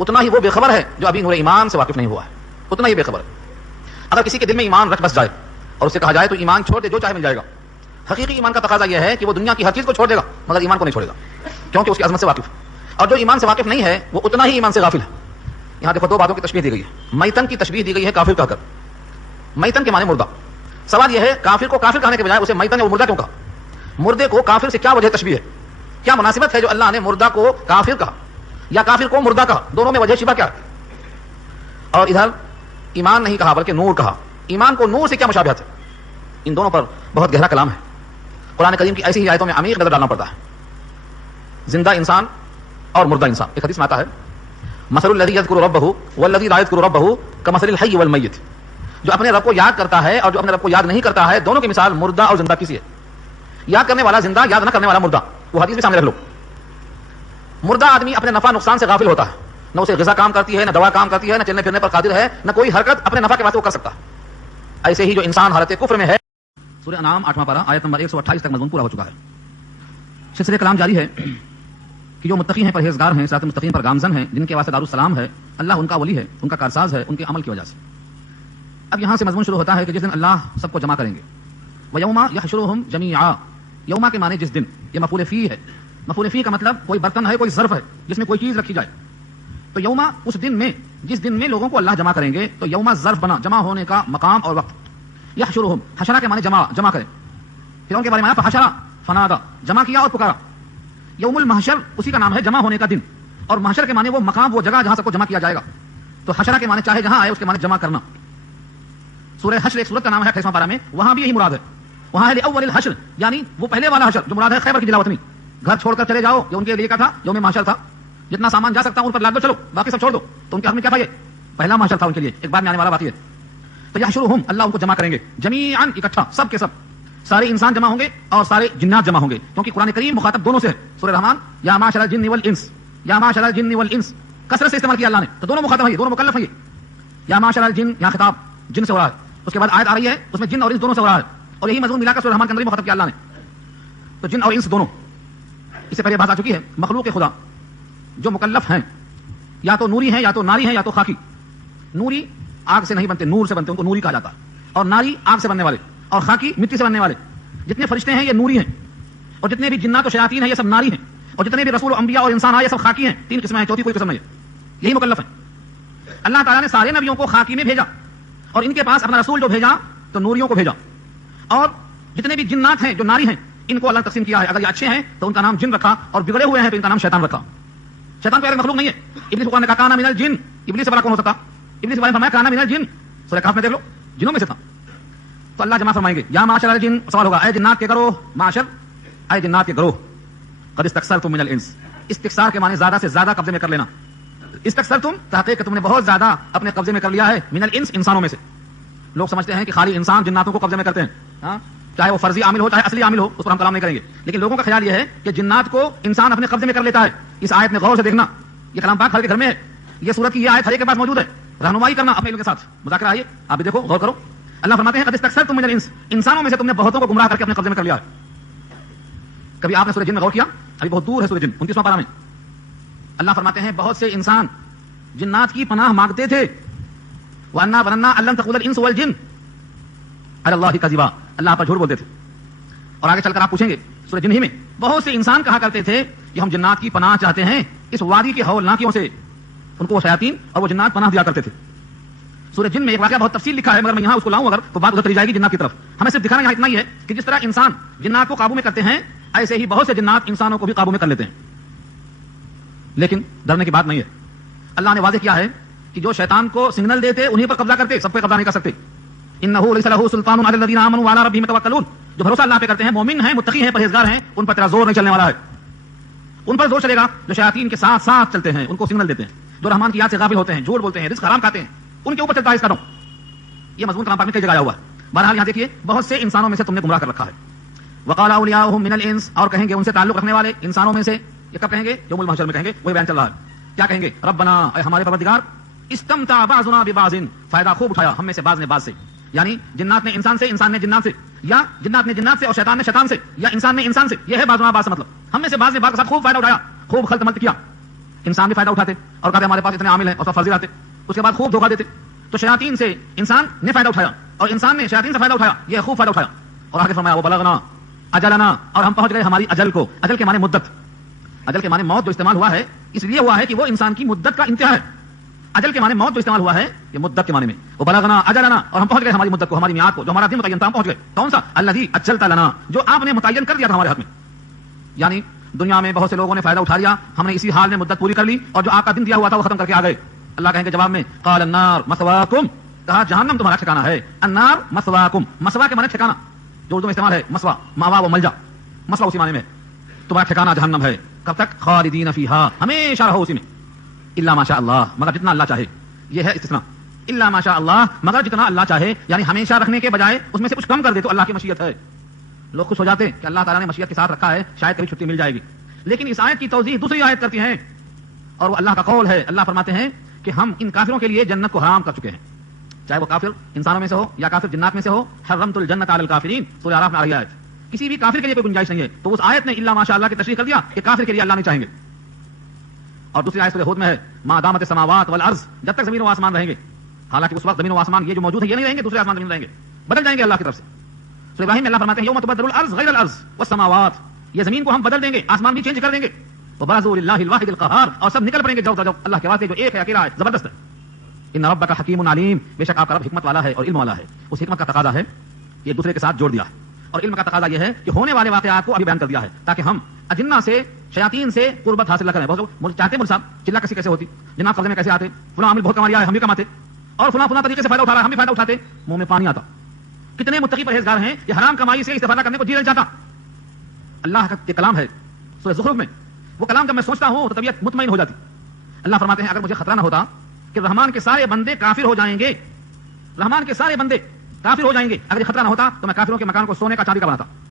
اتنا ہی وہ بے خبر ہے جو ابھی نور ایمان سے واقف نہیں ہوا ہے، اتنا ہی بے خبر ہے۔ اگر کسی کے دل میں ایمان رکھ بس جائے اور اسے کہا جائے تو ایمان چھوڑ دے، جو چاہے مل جائے گا، حقیقی ایمان کا تقاضا یہ ہے کہ وہ دنیا کی ہر چیز کو چھوڑ دے گا مگر ایمان کو نہیں چھوڑے گا، کیونکہ اس کی عظمت سے واقف ہے۔ اور جو ایمان سے واقف نہیں ہے وہ اتنا ہی ایمان سے غافل ہے۔ یہاں دیکھو دو باتوں کی تشبیہ دی گئی ہے۔ میتن کی تشبیہ دی گئی ہے کافر کہہ کر، میتن کے معنی مردہ۔ سوال یہ ہے کافر کو کافر کہنے کے بجائے اسے میتن یا مردہ کیوں کہا؟ مردے کو کافر سے کیا وجہ تشبیہ ہے؟ کیا مناسبت ہے جو اللہ نے مردہ کو کافر کہا یا کافر کو مردہ کہا؟ دونوں میں وجہ شبہ کیا ہے؟ اور ادھر ایمان نہیں کہا بلکہ نور کہا، ایمان کو نور سے کیا مشابہت ہے؟ ان دونوں پر بہت گہرا کلام ہے۔ قرآن کریم کی ایسی ہی آیتوں میں عمیق نظر ڈالنا پڑتا ہے۔ زندہ انسان اور مردہ انسان، ایک حدیث میں آتا ہے مثل الذی یذکر ربہ والذی لا یذکر ربہ کمثل الحی والمیت، جو اپنے رب کو یاد کرتا ہے اور جو اپنے رب کو یاد نہیں کرتا ہے دونوں کی مثال مردہ اور زندہ کسی ہے۔ یاد کرنے والا زندہ، یاد نہ کرنے والا مردہ، وہ حدیث بھی سامنے رکھ لو۔ مردہ آدمی اپنے نفع نقصان سے غافل ہوتا ہے، نہ اسے غذا کام کرتی ہے، نہ دوا کام کرتی ہے، نہ چلنے پھرنے پر قادر ہے، نہ کوئی حرکت اپنے نفع کے واسطے وہ کر سکتا ہے۔ ایسے ہی جو انسان حالت کفر میں ہے۔ سورہ انعام 8واں پارہ آیت نمبر 128 تک مضمون پورا ہو چکا ہے۔ سلسلہ کلام جاری ہے کہ جو متقی ہیں، پرہیزگار ہیں، صراط مستقیم پر گامزن ہیں، جن کے واسطے دارالسلام ہے، اللہ ان کا ولی ہے، ان کا کارساز ہے، ان کے عمل کی وجہ سے۔ اب یہاں سے مضمون شروع ہوتا ہے کہ جس دن اللہ سب کو جمع کریں گے، وَيَوْمَ يَحْشُرُهُمْ جَمِيعًا، یوما کے معنی جس دن، یہ مفعول فی ہے۔ مفعول فی کا مطلب کوئی برتن ہے، کوئی ظرف ہے جس میں کوئی چیز رکھی جائے۔ تو یوما اس دن میں، جس دن میں لوگوں کو اللہ جمع کریں گے، تو یوما ظرف بنا، جمع ہونے کا مقام اور وقت۔ یحشرہم، حشرہ کے معنی جمع کرے، پھر ان کے بارے میں فحشرہ فنادا، جمع کیا اور پکارا۔ یوم المحشر اسی کا نام ہے، جمع ہونے کا دن، اور محشر کے معنی وہ مقام، وہ جگہ جہاں سب کو جمع کیا جائے گا۔ تو حشرہ کے معنی چاہے جہاں آئے اس کے معنی جمع کرنا۔ سورہ حشر ایک سورت کا نام ہے 28واں پارہ میں، وہاں بھی یہی مراد ہے، وہاں ہے اول الحشر، یعنی وہ پہلے والا حشر جو مراد ہے خیبر کی جلاوطنی، گھر چھوڑ کر چلے جاؤ، جو ان کے لیے کا تھا یوم محشر تھا، جتنا سامان جا سکتا ہوں ان پر لاد دو، چلو باقی سب چھوڑ دو۔ تو ان کے حق میں کیا تھا؟ یہ پہلا محشر تھا ان کے لیے، ایک بعد میں آنے والا بات یہ۔ تو یحشرہم، اللہ ان کو جمع کریں گے، جمیعا اکٹھا، سب کے سب، سارے انسان جمع ہوں گے اور سارے جنات جمع ہوں گے، کیونکہ قرآن کریم مخاطب دونوں سے ہے۔ سورہ رحمان یا معاشر الجن والانس، یا معاشر الجن والانس کثرت سے استعمال کیا اللہ نے، تو دونوں مخاطب ہیں، دونوں مکلف ہیں۔ یہ یا معاشر الجن، یہاں خطاب جن سے ہو رہا ہے، اس کے بعد آیت آ رہی ہے اس میں جن اور انس دونوں سے ہو رہا ہے، اور یہی مضمون ملا کر سورہ رحمان کے اندر مخاطب کیا اللہ نے۔ تو جن اور انس دونوں، اس سے پہلے بات آ چکی ہے، مخلوق خدا جو مکلف ہیں، یا تو نوری ہیں، یا تو ناری ہیں، یا تو خاکی۔ نوری آگ سے نہیں بنتے، نور سے بنتے، ان کو نوری کہا جاتا ہے، اور ناری آگ سے بننے والے، اور خاکی مٹی سے بننے والے۔ جتنے فرشتے ہیں یہ نوری ہیں، اور جتنے بھی جنات و شیاطین ہیں یہ سب ناری ہیں، اور جتنے بھی رسول و انبیاء اور انسان آئے یہ سب خاکی ہیں۔ تین قسمیں ہیں، چوتھی کوئی قسم نہیں ہے، یہی مکلف ہیں۔ اللہ تعالیٰ نے سارے نبیوں کو خاکی میں بھیجا، اور ان کے پاس اپنا رسول جو بھیجا تو نوریوں کو بھیجا، اور جتنے بھی جنات ہیں جو ناری ہیں ان کو اللہ تقسیم کیا ہے، اگر یہ اچھے ہیں تو ان کا نام جن رکھا، اور بگڑے ہوئے ہیں تو ان کا نام شیطان رکھا۔ شیطان کوئی مخلوق نہیں ہے۔ ابلیس کو نے کہا کانا من الجن، ابلیس سے بڑا کون ہو سکتا؟ ابلیس کے بارے میں فرمایا کانا من الجن، سورہ کہف میں دیکھ لو، جنوں میں سے تھا۔ تو اللہ جمع فرمائیں گے، یا معاشر الجن، سوال ہوگا اے جنات کے گروہ، معاشر اے جنات کے گروہ، قد استکثرتم من الانس، استکثار کے معنی زیادہ سے زیادہ قبضے میں کر لینا۔ استکثرتم، تحقیق کہ تم نے بہت زیادہ اپنے قبضے میں کر لیا ہے، من الانس، انسانوں میں سے۔ لوگ سمجھتے ہیں کہ خالی انسان جناتوں کو قبضے میں کرتے ہیں، ہاں، چاہے وہ فرضی عامل ہو چاہے اصلی عامل ہو، اس پر ہم کلام نہیں کریں گے، لیکن لوگوں کا خیال یہ ہے کہ جنات کو انسان اپنے قبضے میں کر لیتا ہے۔ اس آیت میں غور سے دیکھنا، یہ کلام پاک ہر کے گھر میں ہے، یہ سورت کی یہ آیت ہر ایک کے پاس موجود ہے، رہنمائی کرنا اپنے علم کے ساتھ، مذاکرہ آئیے آپ بھی دیکھو، غور کرو۔ اللہ فرماتے ہیں قد استکثرتم من الانس، انسانوں میں سے تم نے بہتوں کو گمراہ کر کے اپنے قبضے میں کر لیا ہے۔ کبھی آپ نے سورہ جن میں غور کیا؟ ابھی بہت دور ہے سورہ جن، 29واں پارہ میں اللہ فرماتے ہیں بہت سے انسان جنات کی پناہ مانگتے تھے، وَأَنَّا ظَنَنَّا أَن لَّن تَقُولَ الْإِنسُ وَالْجِنُّ عَلَى اللَّهِ كَذِبًا، اللہ پر جھوٹ بولتے تھے۔ اور آگے چل کر آپ پوچھیں گے سورہ جن ہی میں بہت سے انسان کہا کرتے تھے کہ ہم جنات کی پناہ چاہتے ہیں اس وادی کے ہولناکیوں سے، ان کو وہ شیاطین اور وہ جنات پناہ دیا کرتے تھے۔ سورہ جن میں ایک واقعہ بہت تفصیل لکھا ہے، مگر میں یہاں اس کو لاؤں اگر تو بات ادھر چلی جائے گی جنات کی طرف۔ ہمیں صرف دکھانا یہاں اتنا ہی ہے کہ جس طرح انسان جنات کو قابو میں کرتے ہیں، ایسے ہی بہت سے جنات انسانوں کو بھی قابو میں کر لیتے ہیں، لیکن ڈرنے کی بات نہیں ہے۔ اللہ نے واضح کیا ہے کہ جو شیطان کو سگنل دیتے انہیں پر قبضہ کرتے، سب پہ قبضہ نہیں کر سکتے۔ انه ليس له سلطان على الذين امنوا وعلى ربهم يتوكلون، جو بھروسہ اللہ پہ کرتے ہیں، مومن ہیں، متقی ہیں، پرہیزگار ہیں، ان پر تیرا زور نہیں چلنے والا ہے۔ ان پر زور چلے گا جو شیاطین کے ساتھ ساتھ چلتے ہیں، ان کو سگنل دیتے ہیں، جو رحمان کی یاد سے غافل ہوتے ہیں، جھوٹ بولتے ہیں، رزق حرام کھاتے ہیں، ان کے اوپر چلتا ہے اس قدم۔ یہ مضمون کلام پاک میں کئی جگہ آیا ہوا ہے۔ بہرحال یہاں دیکھیے بہت سے انسانوں میں سے تم نے گمراہ کر رکھا ہے۔ وقال اولیاؤہم من الانس، اور کہیں گے ان سے تعلق رکھنے والے انسانوں میں سے، یہ کب کہیں گے؟ یوم المحشر میں کہیں گے، وہی بیان چل رہا ہے۔ کیا کہیں گے؟ ربنا، اے ہمارے پروردگار، استمتع بعضنا ببعض، فائدہ خوب اٹھایا ہم میں سے بعض نے بعض سے، یعنی جنات نے انسان سے، انسان نے جنات سے، یا جنات نے جنات سے اور شیطان نے شیطان سے، یا انسان نے انسان سے، یہ ہے بعضنا بعض سے مطلب ہم میں سے بعض نے بعض کے ساتھ خوب فائدہ اٹھایا، خوب خلط ملط کیا۔ انسان بھی فائدہ اٹھاتے اور کہتے ہمارے پاس اتنے عامل ہیں اور سب فرضی رہتے، اس کے بعد خوب دھوکہ دیتے. تو شیاطین سے انسان نے فائدہ اٹھایا اور انسان نے شیاطین سے فائدہ اٹھایا، یہ خوب فائدہ اٹھایا. اور آگے فرمایا وہ بلغنا اجلنا، اور ہم پہنچ گئے ہماری اجل کو. اجل کے معنی مدت، اجل کے معنی موت جو استعمال ہوا ہے اس لیے ہوا ہے کہ وہ انسان کی مدت کا انتہا ہے. اجل کے معنی موت جو استعمال ہوا ہے یہ مدت کے معنی میں. وہ بلغنا اجلنا، اور ہم پہنچ گئے ہماری مدت کو، ہماری میعاد کو، جو ہمارا دن متعین تھا ہم پہنچ گئے. کون سا؟ الذی اجلت لنا، جو آپ نے متعین کر دیا تھا ہمارے حق میں. یعنی دنیا میں بہت سے لوگوں نے فائدہ اٹھا لیا، ہم نے اسی حال میں مدت پوری کر لی اور جو آپ کا دن دیا ہوا تھا وہ ختم کر کے آ گئے. اللہ کہیں گے جواب میں قال النار مثواکم، کہا جہنم تمہارا ٹھکانہ ہے. النار مثواکم، مسوا کے معنی ٹھکانہ، جو اردو میں استعمال ہے مسوا، ماوا و ملجا، مسوا اسی معنی میں تمہارا ٹھکانہ جہنم ہے. کب تک؟ خالدین فیہا، ہمیشہ رہو اسی میں. الا ما شاء اللہ، مگر جتنا اللہ چاہے. یہ ہے استثناء، الا ما شاء اللہ، مگر جتنا اللہ چاہے. یعنی ہمیشہ رکھنے کے بجائے اس میں سے کچھ کم کر دے تو اللہ کی مشیت ہے. لوگ خوش ہو جاتے ہیں کہ اللہ تعالیٰ نے مشیت کے ساتھ رکھا ہے، شاید کبھی چھٹی مل جائے گی. لیکن اس آیت کی توضیح دوسری آیت کرتی ہیں اور وہ اللہ کا قول ہے. اللہ فرماتے ہیں کہ ہم ان کافروں کے لیے جنت کو حرام کر چکے ہیں، چاہے وہ کافر انسانوں میں سے ہو یا کافر جنات میں سے ہو. حرمت الجنت علی الکافرین، سورہ اعراف میں آ رہی آیت. کسی بھی کافر کے لیے کوئی گنجائش نہیں ہے. تو اس آیت نے الا ماشاء اللہ کی تشریح کر دیا کہ کافر کے لیے اللہ نہیں چاہیں گے. اور دوسری آیت سورہ ہود میں ہے ما دامت السماوات والارض، جب تک زمین و آسمان رہیں گے. حالانکہ اس وقت زمین و آسمان یہ جو موجود ہے یہ نہیں رہیں گے، دوسرے آسمان زمین رہیں گے، بدل جائیں گے اللہ کی طرف سے. سورہ ابراہیم میں اللہ فرماتے ہیں یوم تبدل الارض غیر الارض والسماوات، یہ زمین کو ہم بدل دیں گے، آسمان بھی چینج کر دیں گے. وبرزوا للہ الواحد القہار، اور سب نکل پڑیں گے جو اللہ کے واسطے جو ایک ہے، اکیلا ہے، زبردست ہے. ان ربک حکیم علیم، بے شک آپ کا رب حکمت والا ہے اور علم والا ہے. اس حکمت کا تقاضا ہے کہ ایک دوسرے کے ساتھ جوڑ دیا ہے، اور علم کا تقاضا یہ ہے کہ ہونے والے واقعات کو ابھی بیان کر دیا ہے تاکہ ہم اجنہ سے شیاطین سے قربت حاصل نہ کریں. بہت لوگ چاہتے ہیں صاحب چلا کسی کیسے ہوتی، جناب قبضے میں کیسے آتے، فلاں عامل بہت کما لیا ہے ہم بھی کماتے، اور فلاں طریقے سے فائدہ اٹھا رہا ہے ہم بھی فائدہ اٹھاتے، منہ میں پانی آتا. کتنے متقی پرہیزگار ہیں کہ حرام کمائی سے استفادہ کرنے کو جی نہیں چاہتا. اللہ کا کلام ہے سورہ زخرف میں، وہ کلام جب میں سوچتا ہوں تو طبیعت مطمئن ہو جاتی. اللہ فرماتے ہیں اگر مجھے خطرہ نہ ہوتا کہ رحمان کے سارے بندے کافر ہو جائیں گے، رحمان کے سارے بندے کافر ہو جائیں گے، اگر یہ خطرہ نہ ہوتا تو میں کافروں کے مکان کو سونے کا چاندی کا بناتا.